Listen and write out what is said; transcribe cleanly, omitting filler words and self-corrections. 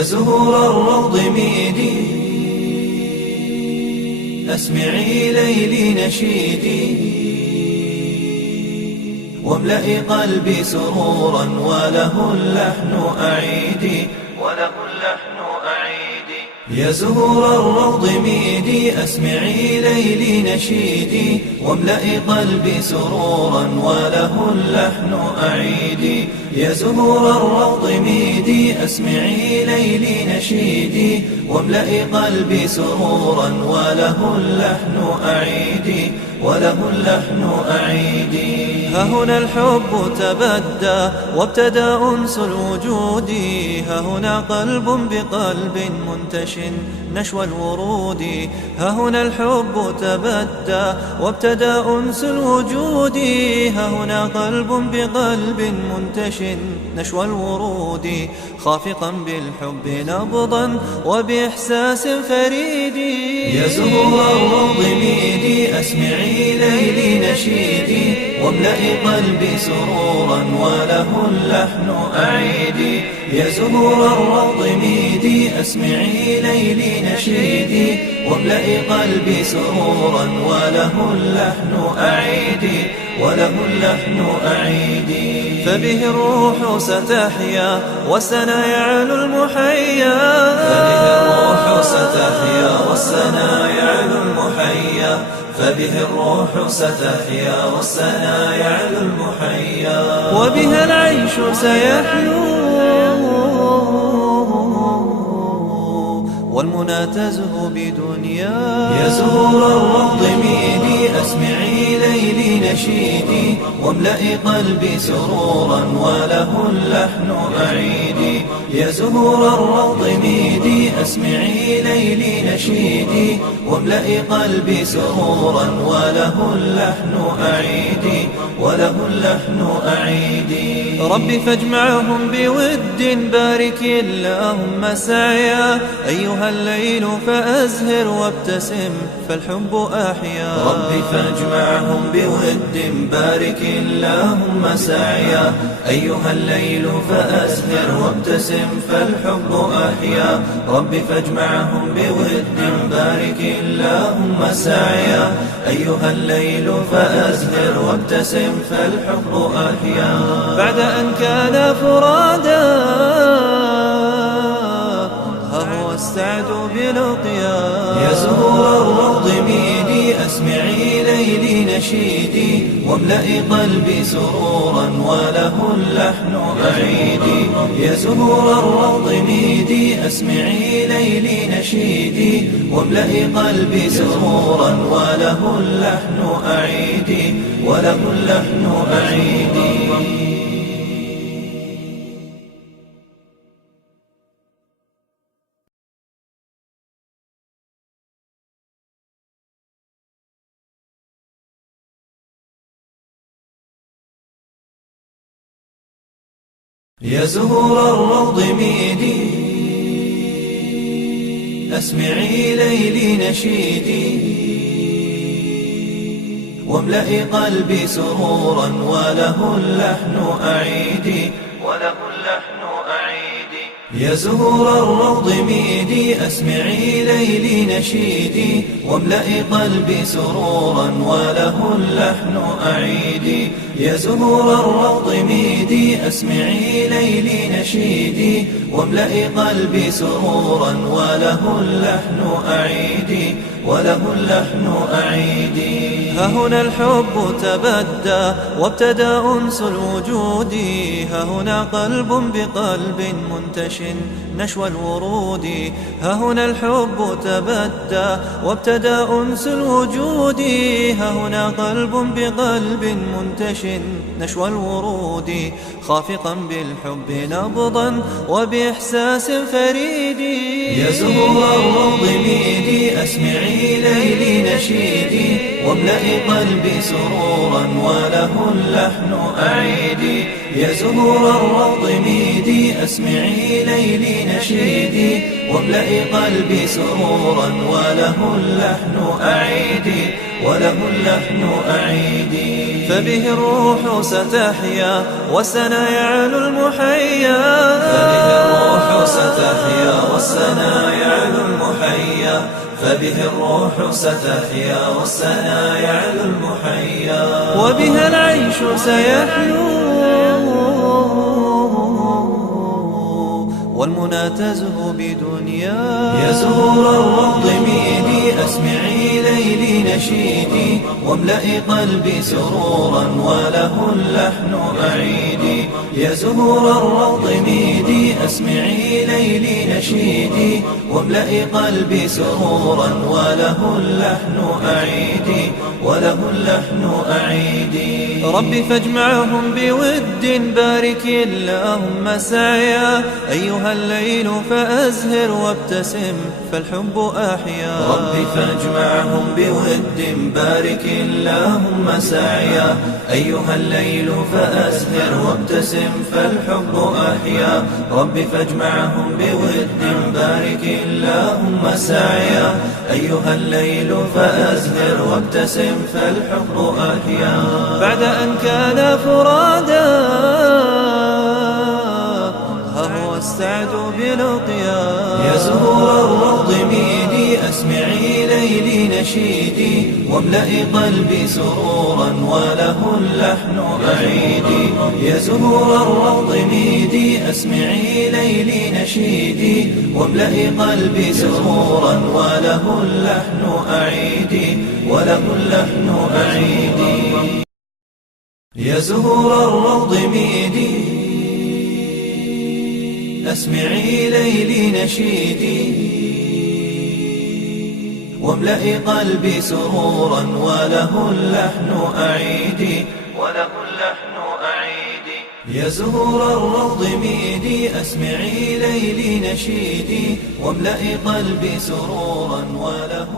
يا زهور الروض ميدي، أسمعي ليلي نشيدي، واملئي قلبي سرورا وله اللحن أعيدي، وله اللحن أعيدي. يا زهور الروض ميدي، أسمعي ليلي نشيدي، واملئي قلبي سرورا وله اللحن أعيدي. يا زهور الروض ميدي، أسمعي ليلي نشيدي، واملئي قلبي سرورا وله اللحن أعيدي، وله اللحن أعيدي. ها هنا الحب تبدى وابتدى أنس الوجود، ها هنا قلب بقلب منتش نشوى الورود. ها هنا الحب تبدى وابتدى أنس الوجود، ها هنا قلب بقلب منتش نشوى الورود. خافقا بالحب نبضا وبإحساس فريد. يا زهور الروض ميدي، أسمعي ليلي نشيدي، واملئي قلبي سرورا وله اللحن أعيدي. يا زهور الروض ميدي، أسمعي ليلي نشيدي، واملئي قلبي سرورا وله اللحن أعيدي، وله اللحن أعيدي. فبه الروح ستحيا والسنا يعلو المحيا، فبه الروح ستحيا والسنا يعلو المحيا، فبه الروح ستحيا والسنا يعلو المحيا. وبها العيش سيحلو والمنى تزهو بدنيا. يا زهور الروض ميدي، أسمعي ليلي نشيدي، واملئي قلبي سرورا وله اللحن أعيدي. يا زهور الروض ميدي، أسمعي ليلي نشيدي، واملئي قلبي سرورا وله اللحن أعيدي، وله اللحن أعيدي. ربي فاجمعهم بود، بارك اللهم سعيا، أيها الليل فأزهر وابتسم فالحب أحيا. ربي فاجمعهم بود، بارك اللهم سعيا، أيها الليل فأزهر وابتسم فالحب أحيا. ربي فاجمعهم بود، بارك اللهم سعيا، أيها الليل فأزهر وابتسم فالحب أحيا. بعد أن كان فرادا ها هو السعد بلقيا. يا زهور الروض ميدي، أسمعي ليلي نشيدي، واملئي قلبي سرورا وله اللحن أعيدي. يا زهور الروض ميدي، أسمعي ليلي نشيدي، واملئي قلبي سرورا وله اللحن أعيدي، وله اللحن أعيدي. يا زهور الروض ميدي، أسمعي ليلي نشيدي، واملئي قلبي سرورا وله اللحن أعيدي، وله اللحن أعيدي. يا زهور الروض ميدي، أسمعي ليلي نشيدي، واملئي قلبي سرورا وله اللحن أعيدي. يا زهور الروض ميدي، أسمعي ليلي نشيدي، واملئي قلبي سرورا وله اللحن أعيدي، وله اللحن أعيدي. ها هنا الحب تبدى وابتدى أنس الوجود، ها هنا قلب بقلب منتش نشوى الورود. ها هنا الحب تبدى وابتدى أنس الوجود، ها هنا قلب بقلب منتش نشوى الورود. خافقا بالحب نبضا وبإحساس فريد. يا زهور الروض ميدي، أسمعي ليلي نشيدي، واملئي قلبي سرورا وله اللحن أعيدي. يا زهور الروض ميدي، أسمعي ليلي نشيدي، واملئي قلبي سرورا وله اللحن أعيدي، وله اللحن أعيدي. فبه الروح ستحيا والسنا يعلو المحيا، فبه الروح ستحيا والسنا يعلو المحيا، فبه الروح ستحيا والسنا يعلو المحيا، وبها العيش سيحلو والمنى تزهو بدنيا. يا زهور الروض ميدي أسمعي ليلي نشيدي، واملئي قلبي سرورا وله اللحن أعيدي. يا زهور الروض ميدي أسمعي ليلي نشيدي، واملئي قلبي سرورا وله اللحن أعيدي، وله اللحن أعيدي. ربي فاجمعهم بود بارك اللهم سعيا، أيها الليل فأزهر وابتسم فالحب أحيا. ربي فاجمعهم بود بارك اللهم سعيا، أيها الليل فأزهر وابتسم فالحب أحيا. ربي فاجمعهم بود بارك اللهم سعيا، أيها الليل فأزهر وابتسم فالحب أحيا. بعد أن كان فرادا هو السعد بلقيا. يا زهور الروض ميدي أسمعي ليلي نشيدي، واملئي قلبي سرورا وله اللحن أعيدي. يا زهور الروض ميدي أسمعي ليلي نشيدي، واملئي قلبي سرورا وله اللحن أعيدي، وله اللحن أعيدي. يا زهور الروض ميدي أسمعي ليلي نشيدي، واملئي قلبي سرورا وله اللحن أعيدي، وله اللحن أعيدي. يا زهور الروض ميدي أسمعي ليلي نشيدي، واملئي قلبي سرورا وله